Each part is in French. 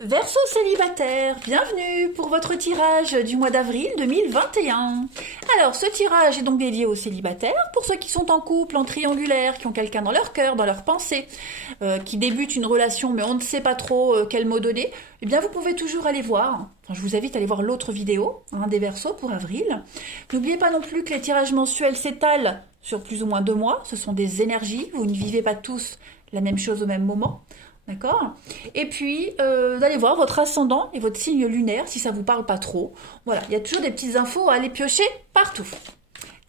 Verseau célibataire, bienvenue pour votre tirage du mois d'avril 2021. Alors, ce tirage est donc dédié aux célibataires, pour ceux qui sont en couple, en triangulaire, qui ont quelqu'un dans leur cœur, dans leur pensée, qui débutent une relation mais on ne sait pas trop quel mot donner. Eh bien, vous pouvez toujours aller voir, enfin, je vous invite à aller voir l'autre vidéo des Verseaux pour avril. N'oubliez pas non plus que les tirages mensuels s'étalent sur plus ou moins 2 mois, ce sont des énergies, vous ne vivez pas tous la même chose au même moment. D'accord? Et puis, d'aller voir votre ascendant et votre signe lunaire, si ça vous parle pas trop. Voilà, il y a toujours des petites infos à aller piocher partout.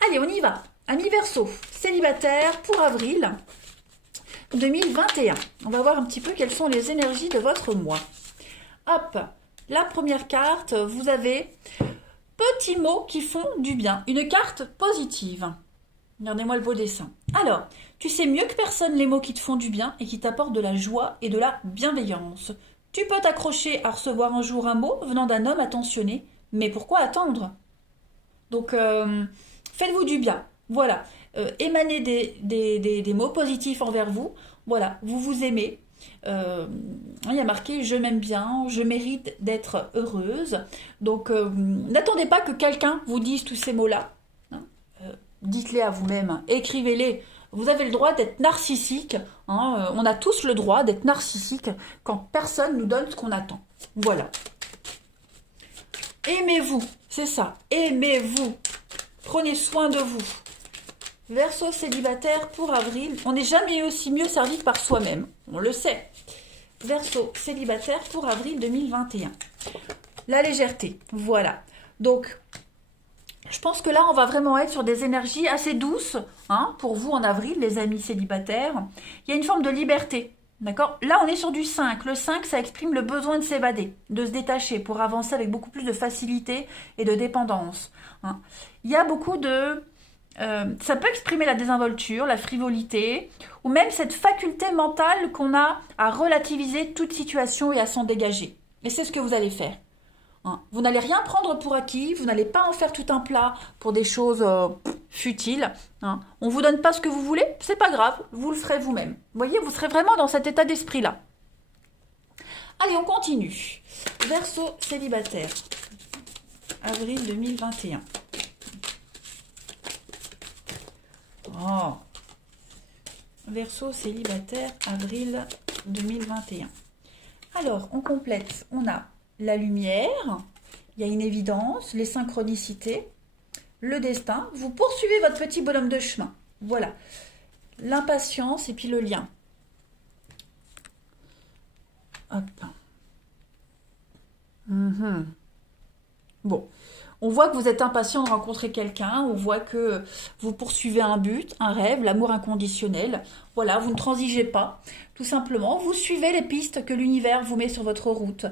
Allez, on y va. Amis Verseau, célibataire pour avril 2021. On va voir un petit peu quelles sont les énergies de votre mois. Hop, la première carte, vous avez petits mots qui font du bien. Une carte positive. Regardez-moi le beau dessin. Alors, tu sais mieux que personne les mots qui te font du bien et qui t'apportent de la joie et de la bienveillance. Tu peux t'accrocher à recevoir un jour un mot venant d'un homme attentionné, mais pourquoi attendre? Donc, faites-vous du bien. Voilà. Émanez des mots positifs envers vous. Voilà, vous vous aimez. Il y a marqué je m'aime bien, je mérite d'être heureuse. Donc, n'attendez pas que quelqu'un vous dise tous ces mots-là. Dites-les à vous-même, écrivez-les. Vous avez le droit d'être narcissique. On a tous le droit d'être narcissique quand personne nous donne ce qu'on attend. Voilà. Aimez-vous, c'est ça. Aimez-vous. Prenez soin de vous. Verseau célibataire pour avril. On n'est jamais aussi mieux servi que par soi-même. On le sait. Verseau célibataire pour avril 2021. La légèreté. Voilà. Donc, je pense que là, on va vraiment être sur des énergies assez douces, pour vous en avril, les amis célibataires. Il y a une forme de liberté, d'accord? Là, on est sur du 5. Le 5, ça exprime le besoin de s'évader, de se détacher pour avancer avec beaucoup plus de facilité et de dépendance. Il y a beaucoup de... ça peut exprimer la désinvolture, la frivolité, ou même cette faculté mentale qu'on a à relativiser toute situation et à s'en dégager. Et c'est ce que vous allez faire. Vous n'allez rien prendre pour acquis, vous n'allez pas en faire tout un plat pour des choses futiles. On ne vous donne pas ce que vous voulez, c'est pas grave, vous le ferez vous-même. Vous voyez, vous serez vraiment dans cet état d'esprit-là. Allez, on continue. Verseau célibataire, avril 2021. Oh. Verseau célibataire, avril 2021. Alors, on complète, on a la lumière, il y a une évidence, les synchronicités, le destin. Vous poursuivez votre petit bonhomme de chemin. Voilà. L'impatience et puis le lien. Hop. Bon. On voit que vous êtes impatient de rencontrer quelqu'un, on voit que vous poursuivez un but, un rêve, l'amour inconditionnel. Voilà, vous ne transigez pas, tout simplement. Vous suivez les pistes que l'univers vous met sur votre route.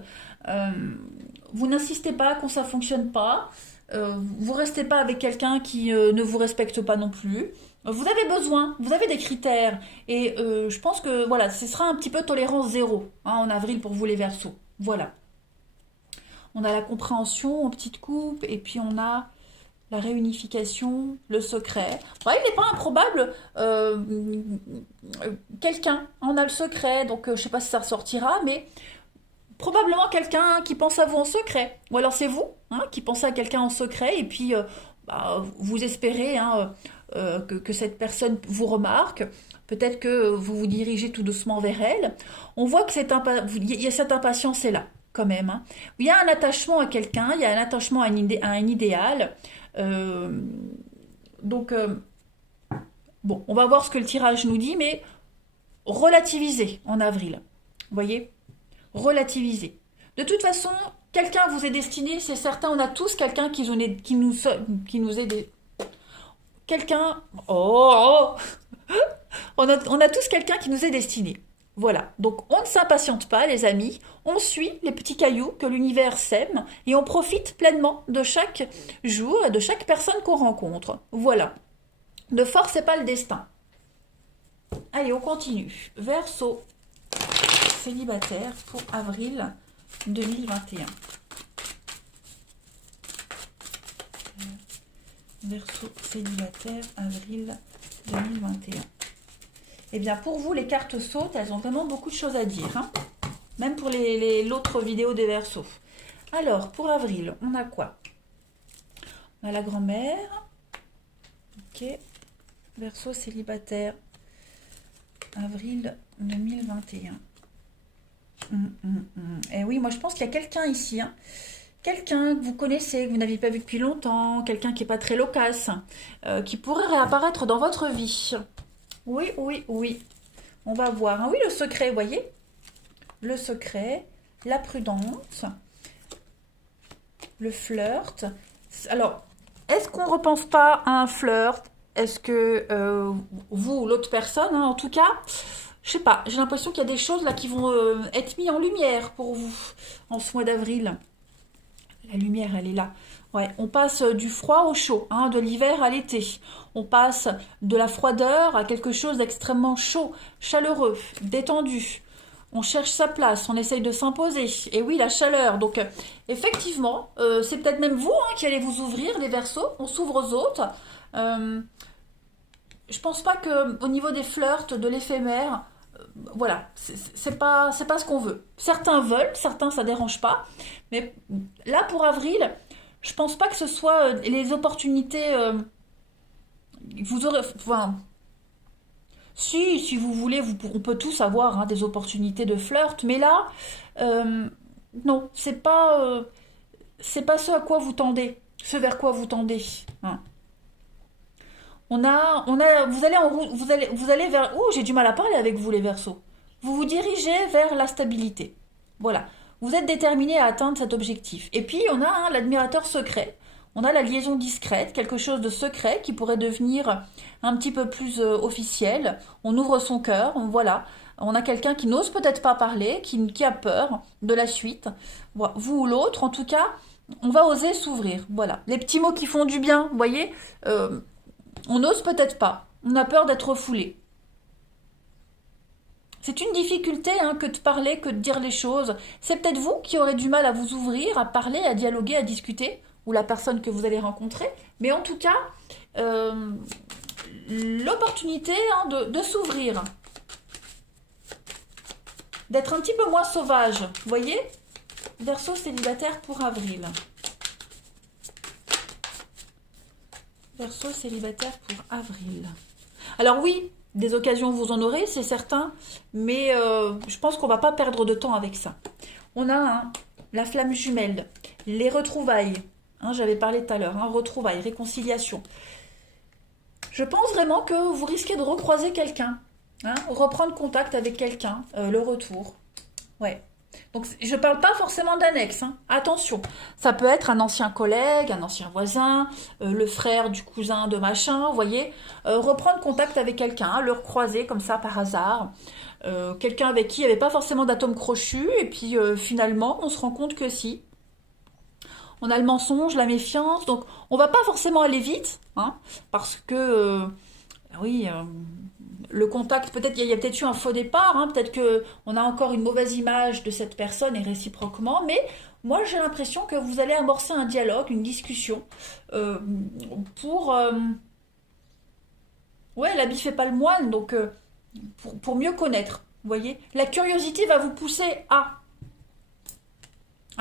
Vous n'insistez pas quand ça ne fonctionne pas. Vous ne restez pas avec quelqu'un qui ne vous respecte pas non plus. Vous avez besoin, vous avez des critères. Et je pense que voilà, ce sera un petit peu tolérance zéro en avril pour vous les Verseaux. Voilà. On a la compréhension en petite coupe et puis on a la réunification, le secret. Ouais, il n'est pas improbable. Quelqu'un en a le secret, donc je ne sais pas si ça ressortira, mais probablement quelqu'un qui pense à vous en secret. Ou alors c'est vous qui pensez à quelqu'un en secret et puis vous espérez que cette personne vous remarque. Peut-être que vous vous dirigez tout doucement vers elle. On voit que il y a cette impatience est là. Quand même. Il y a un attachement à quelqu'un, il y a un attachement à un idéal. Donc, bon, on va voir ce que le tirage nous dit, mais relativisez en avril. Vous voyez? Relativisez. De toute façon, quelqu'un vous est destiné, c'est certain, on a tous quelqu'un qui nous est... Quelqu'un... Oh, on a tous quelqu'un qui nous est destiné. Voilà, donc on ne s'impatiente pas les amis, on suit les petits cailloux que l'univers sème et on profite pleinement de chaque jour et de chaque personne qu'on rencontre. Voilà, ne forcez pas le destin. Allez, on continue. Verseau célibataire pour avril 2021. Verseau célibataire, avril 2021. Eh bien, pour vous, les cartes sautent, elles ont vraiment beaucoup de choses à dire. Même pour l'autre vidéo des Verseaux. Alors, pour avril, on a quoi? On a la grand-mère. Ok. Verseau célibataire. Avril 2021. Et oui, moi je pense qu'il y a quelqu'un ici. Hein. Quelqu'un que vous connaissez, que vous n'avez pas vu depuis longtemps. Quelqu'un qui n'est pas très loquace. Qui pourrait réapparaître dans votre vie. Oui, oui, oui. On va voir. Hein. Oui, le secret, vous voyez? Le secret, la prudence, le flirt. Alors, est-ce qu'on ne repense pas à un flirt? Est-ce que vous ou l'autre personne, hein, en tout cas, je sais pas, j'ai l'impression qu'il y a des choses là qui vont être mises en lumière pour vous en ce mois d'avril. La lumière, elle est là. Ouais, on passe du froid au chaud, hein, de l'hiver à l'été. On passe de la froideur à quelque chose d'extrêmement chaud, chaleureux, détendu. On cherche sa place, on essaye de s'imposer. Et oui, la chaleur. Donc, effectivement, c'est peut-être même vous hein, qui allez vous ouvrir, les Verseaux. On s'ouvre aux autres. Je pense pas que au niveau des flirts, de l'éphémère, voilà, c'est pas ce qu'on veut. Certains veulent, certains ça dérange pas. Mais là, pour avril, je pense pas que ce soit les opportunités. Vous aurez. Enfin, si vous voulez, on peut tous avoir hein, des opportunités de flirt, mais là, non, c'est pas ce à quoi vous tendez, ce vers quoi vous tendez. Hein. Vous allez vers. Ouh, j'ai du mal à parler avec vous, les Verseaux. Vous vous dirigez vers la stabilité. Voilà. Vous êtes déterminé à atteindre cet objectif. Et puis, on a hein, l'admirateur secret. On a la liaison discrète, quelque chose de secret qui pourrait devenir un petit peu plus officiel. On ouvre son cœur, voilà. On a quelqu'un qui n'ose peut-être pas parler, qui a peur de la suite. Voilà. Vous ou l'autre, en tout cas, on va oser s'ouvrir. Voilà. Les petits mots qui font du bien, vous voyez on n'ose peut-être pas. On a peur d'être refoulé. C'est une difficulté hein, que de parler, que de dire les choses. C'est peut-être vous qui aurez du mal à vous ouvrir, à parler, à dialoguer, à discuter, ou la personne que vous allez rencontrer. Mais en tout cas, l'opportunité hein, de s'ouvrir, d'être un petit peu moins sauvage. Vous voyez? Verseau célibataire pour avril. Verseau célibataire pour avril. Alors oui, des occasions vous en aurez, c'est certain, mais je pense qu'on va pas perdre de temps avec ça. On a hein, la flamme jumelle, les retrouvailles, hein, j'avais parlé tout à l'heure, hein, retrouvailles, réconciliation. Je pense vraiment que vous risquez de recroiser quelqu'un, hein, reprendre contact avec quelqu'un, le retour. Ouais. Donc je ne parle pas forcément d'annexe, hein. Attention, ça peut être un ancien collègue, un ancien voisin, le frère du cousin de machin, vous voyez, reprendre contact avec quelqu'un, hein, le recroiser comme ça par hasard, quelqu'un avec qui il n'y avait pas forcément d'atome crochu, et puis finalement on se rend compte que si. On a le mensonge, la méfiance, donc on va pas forcément aller vite, hein, parce que oui, le contact, peut-être il y a peut-être eu un faux départ, hein, peut-être qu'on a encore une mauvaise image de cette personne et réciproquement, mais moi j'ai l'impression que vous allez amorcer un dialogue, une discussion pour... ouais, l'habit fait pas le moine, donc pour mieux connaître, vous voyez. La curiosité va vous pousser à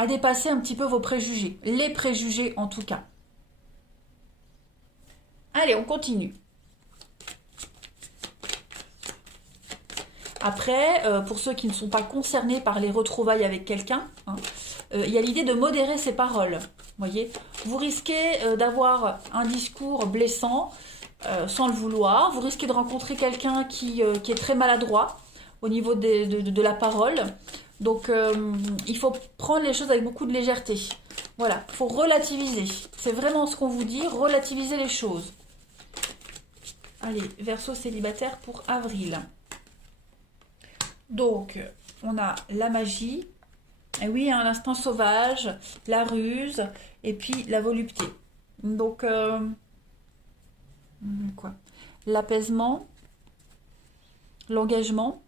dépasser un petit peu vos préjugés, les préjugés en tout cas. Allez, on continue. Après, pour ceux qui ne sont pas concernés par les retrouvailles avec quelqu'un, hein, il y a l'idée de modérer ses paroles. Voyez, vous risquez d'avoir un discours blessant sans le vouloir. Vous risquez de rencontrer quelqu'un qui est très maladroit au niveau de la parole. Donc, il faut prendre les choses avec beaucoup de légèreté. Voilà, il faut relativiser. C'est vraiment ce qu'on vous dit, relativiser les choses. Allez, Verseau célibataire pour avril. Donc, on a la magie, et oui, hein, l'instinct sauvage, la ruse, et puis la volupté. Donc, quoi? L'apaisement, l'engagement.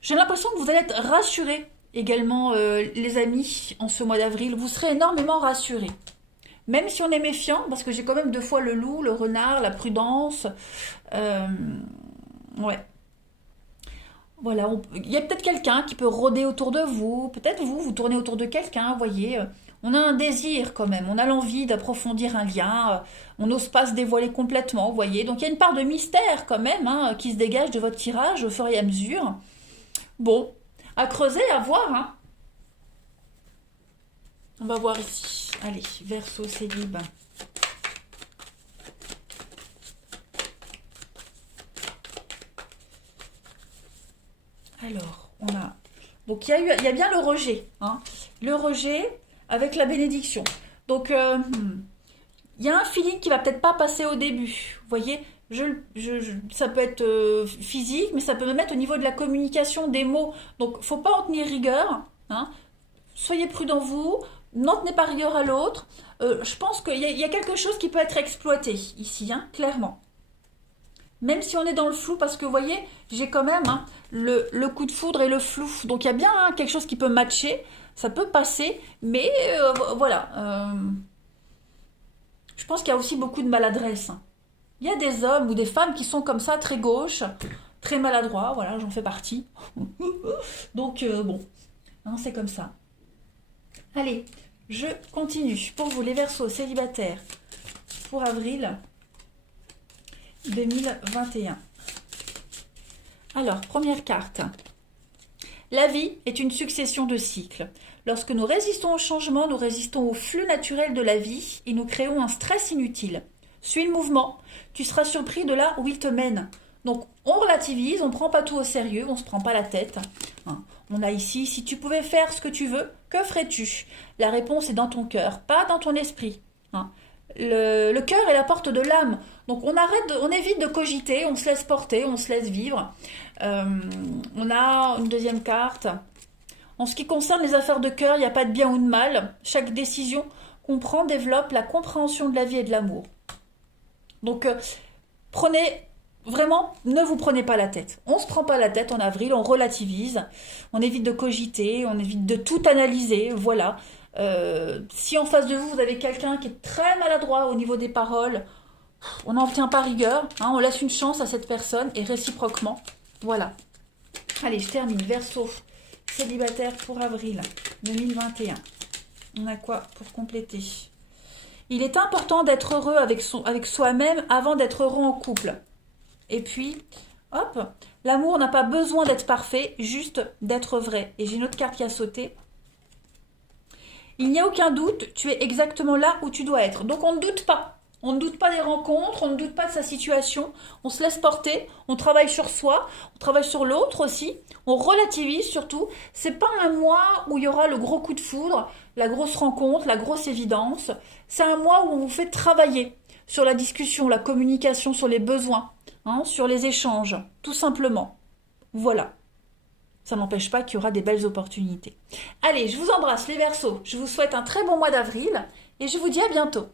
J'ai l'impression que vous allez être rassurés également, les amis, en ce mois d'avril. Vous serez énormément rassurés. Même si on est méfiant, parce que j'ai quand même 2 fois le loup, le renard, la prudence. Ouais. Voilà, il y a peut-être quelqu'un qui peut rôder autour de vous, peut-être vous, vous tournez autour de quelqu'un, vous voyez. On a un désir quand même, on a l'envie d'approfondir un lien, on n'ose pas se dévoiler complètement, vous voyez. Donc il y a une part de mystère quand même hein, qui se dégage de votre tirage au fur et à mesure. Bon, à creuser, à voir. Hein. On va voir ici. Allez, Verseau, célib. Alors, on a... Donc, il y a bien le rejet. Hein. Le rejet avec la bénédiction. Donc, il y a un feeling qui va peut-être pas passer au début. Vous voyez, ça peut être physique, mais ça peut même être au niveau de la communication, des mots. Donc, faut pas en tenir rigueur. Hein. Soyez prudents vous. N'en tenez pas rigueur à l'autre. Je pense qu'il y a quelque chose qui peut être exploité ici, hein, clairement. Même si on est dans le flou, parce que vous voyez, j'ai quand même hein, le coup de foudre et le flou. Donc il y a bien hein, quelque chose qui peut matcher, ça peut passer, mais voilà. Je pense qu'il y a aussi beaucoup de maladresse. Hein. Il y a des hommes ou des femmes qui sont comme ça, très gauches, très maladroits, voilà, j'en fais partie. Donc bon, hein, c'est comme ça. Allez, je continue. Pour vous, les Verseaux célibataires, pour avril 2021. Alors, première carte. La vie est une succession de cycles. Lorsque nous résistons au changement, nous résistons au flux naturel de la vie et nous créons un stress inutile. Suis le mouvement, tu seras surpris de là où il te mène. Donc, on relativise, on ne prend pas tout au sérieux, on ne se prend pas la tête. Hein. On a ici, si tu pouvais faire ce que tu veux, que ferais-tu? La réponse est dans ton cœur, pas dans ton esprit. Hein. Le cœur est la porte de l'âme. Donc on évite de cogiter, on se laisse porter, on se laisse vivre. On a une deuxième carte. En ce qui concerne les affaires de cœur, il n'y a pas de bien ou de mal. Chaque décision qu'on prend développe la compréhension de la vie et de l'amour. Donc vraiment, ne vous prenez pas la tête. On ne se prend pas la tête en avril, on relativise, on évite de cogiter, on évite de tout analyser, voilà. Si en face de vous, vous avez quelqu'un qui est très maladroit au niveau des paroles, on n'en tient pas rigueur, hein, on laisse une chance à cette personne et réciproquement. Voilà. Allez, je termine. Verseau, célibataire pour avril 2021. On a quoi pour compléter? Il est important d'être heureux avec soi-même avant d'être heureux en couple. Et puis, hop, l'amour n'a pas besoin d'être parfait, juste d'être vrai. Et j'ai une autre carte qui a sauté. Il n'y a aucun doute, tu es exactement là où tu dois être. Donc on ne doute pas. On ne doute pas des rencontres, on ne doute pas de sa situation. On se laisse porter, on travaille sur soi, on travaille sur l'autre aussi. On relativise surtout. C'est pas un mois où il y aura le gros coup de foudre, la grosse rencontre, la grosse évidence. C'est un mois où on vous fait travailler sur la discussion, la communication, sur les besoins, hein, sur les échanges, tout simplement. Voilà. Ça n'empêche pas qu'il y aura des belles opportunités. Allez, je vous embrasse les Verseaux. Je vous souhaite un très bon mois d'avril et je vous dis à bientôt.